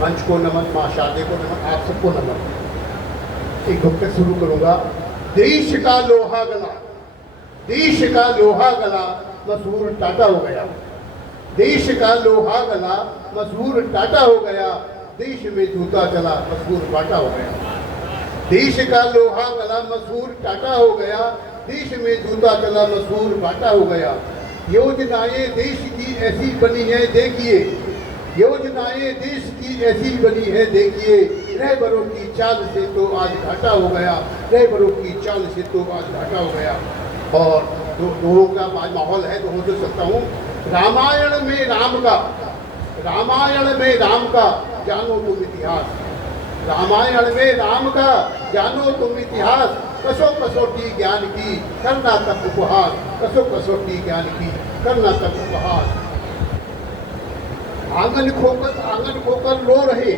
मंच को नमन, माँ शारदे को नमन, आप सबको नमन। एक भक्त शुरू करूंगा। देश का लोहा गला, देश का लोहा गला मशहूर टाटा हो गया। देश का लोहा गला मशहूर टाटा हो गया, देश में जूता चला मशहूर बाटा हो गया। देश का लोहा गला मशहूर टाटा हो गया, देश में जूता चला मशहूर बाटा हो गया। योजनाएं देश की ऐसी बनी है देखिए, योजनाएं देश की ऐसी बनी है देखिए, रहबरों की चाल से तो आज घाटा हो गया, रहबरों की चाल से तो आज घाटा हो गया। और दोनों का आज माहौल है तो हो तो सकता हूँ। रामायण में राम का, रामायण में राम का जानो तुम इतिहास, रामायण में राम का जानो तुम इतिहास, कसो कसोटी ज्ञान की करना तक उपहास, कसो कसोटी ज्ञान की करना तक उपहास। आंगन खोकर रो रहे,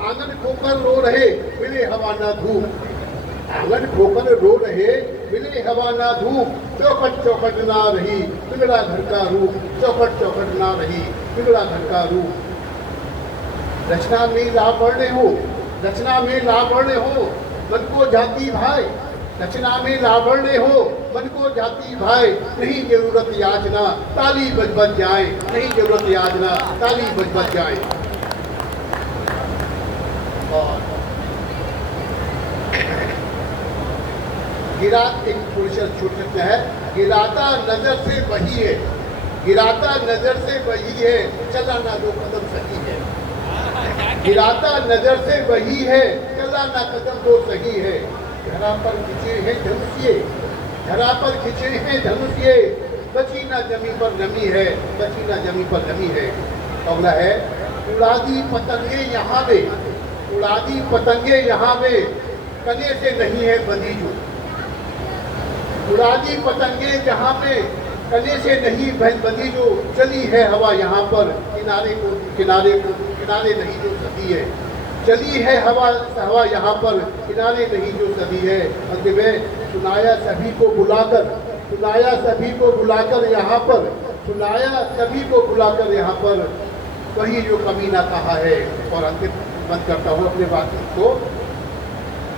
आंगन खोकर रो रहे मिले हवा ना धूप, आंगन खोकर रो रहे मिले हवा ना धूप, चौखट चौखट ना रही बिगड़ा घर का रूप, चौखट चौखट ना रही बिगड़ा घर का रूप। रचना में लावण्य हो, रचना में लावण्य हो मन को जाती भाई, रचना में लावण्य हो मन को जाती भाई, नहीं जरूरत याचना ताली बज बज जाए, नहीं जरूरत याचना ताली बज बज जाए। और गिरात एक थोड़ी सी छूट सकता है। गिराता नजर से वही है, गिराता नजर से वही है, चलाना दो कदम सही है। गिराता नजर से वही है, चलाना कदम दो सही है। धरा पर खिंचे हैं धनुषिए, धरा पर खिंचे हैं धनुषिए, बची ना जमी पर नमी है, बची ना जमी पर नमी है। अगला है उड़ादी पतंगे यहाँ पे, उड़ादी पतंगे यहाँ पे कने से नहीं है बंदी जो, उड़ादी पतंगे जहाँ पे कने से नहीं बंदी जो, चली है हवा यहाँ पर किनारे को किनारे को किनारे नहीं जो सदी है, चली है हवा हवा यहाँ पर किनारे नहीं जो सदी है। अंत में सुनाया सभी को बुलाकर, सुनाया सभी को बुलाकर यहाँ पर, सुनाया सभी को बुलाकर यहाँ पर, वही जो कमीना कहा है। और अंतिम बंद करता हूँ अपने बात को।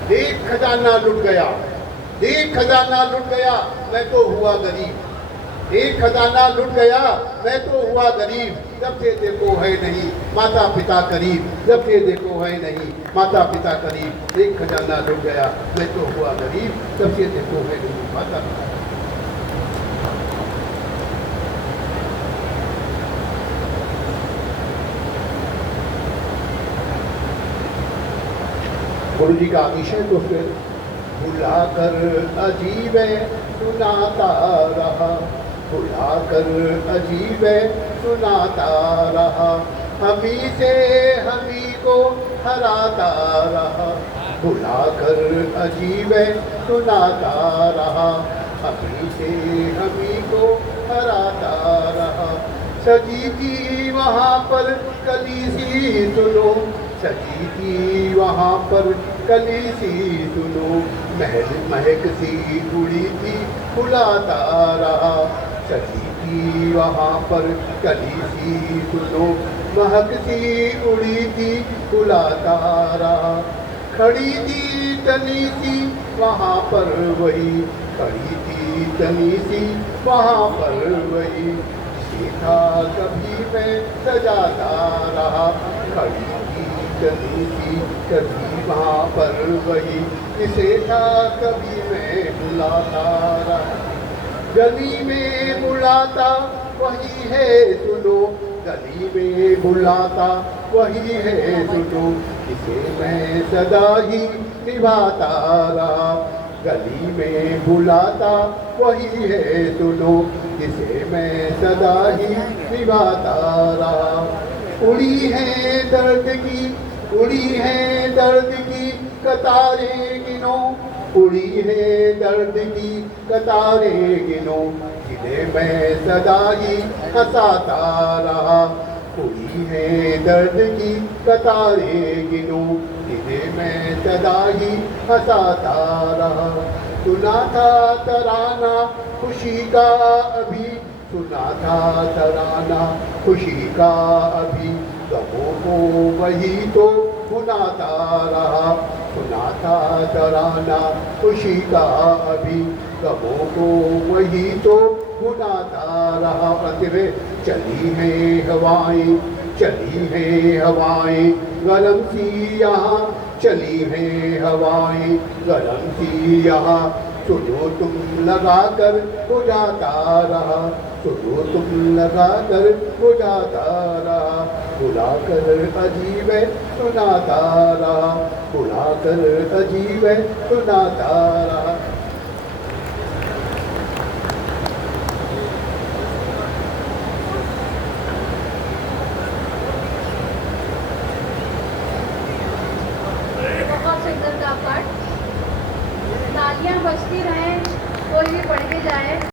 देख खजाना लुट गया, देख खजाना लुट गया मैं तो हुआ गरीब, एक खजाना लुट गया मैं तो हुआ गरीब, जब से देखो है नहीं माता पिता करीब, जब से देखो है नहीं माता पिता करीब। एक खजाना लुट गया मैं तो हुआ गरीब, जब से देखो है नहीं माता पिता। गुरु जी का आदेश है तो फिर बुलाकर अजीब सुनाता रहा, बुलाकर अजीब सुनाता रहा, हमी से हमी को हराता रहा, बुलाकर अजीब सुनाता रहा, हमी से हमी को हराता रहा। सजी थी वहाँ पर कली सी सुनो, सजी थी वहाँ पर कली सी सुनो, महल महक सी उड़ी थी बुलाता रहा, सजी थी वहाँ पर कली सी सुनो, महक सी उड़ी थी बुलाता रहा। खड़ी थी तनी सी वहाँ पर वही, खड़ी थी तनी सी वहाँ पर वही, सीधा कभी मैं सजाता रहा, खड़ी कभी थी कभी वहाँ पर वही, इसे था कभी मैं बुलाता रहा। गली में बुलाता वही है सुनो, गली में बुलाता वही है सुनो, इसे मैं सदा ही निभाता रहा। गली में बुलाता वही है सुनो, इसे मैं सदा ही निभाता रहा। उड़ी है दर्द की, उड़ी है दर्द की कतारें गिनो, उड़ी है दर्द की कतारें गिनो, जिन्हें मैं सदा ही हंसाता रहा। उड़ी है दर्द की कतारें गिनो, जिन्हें मैं सदा ही हंसाता रहा। सुना था तराना खुशी का अभी, सुना था तराना खुशी का अभी, गमों को वही तो सुनाता रहा, सुनाता तराना खुशी का अभी, गमों को वही तो सुनाता रहा। प्रतिभे चली है हवाएं, चली है हवाएं गरम सी यहाँ, चली है हवाएं गरम सी यहाँ, सुनो तुम लगा कर बुझाता रहा, सुनो तुम लगा कर बुझाता रहा, बुला कर अजीब है सुनाता रहा, बुला कर अजीब है सुनाता रहा।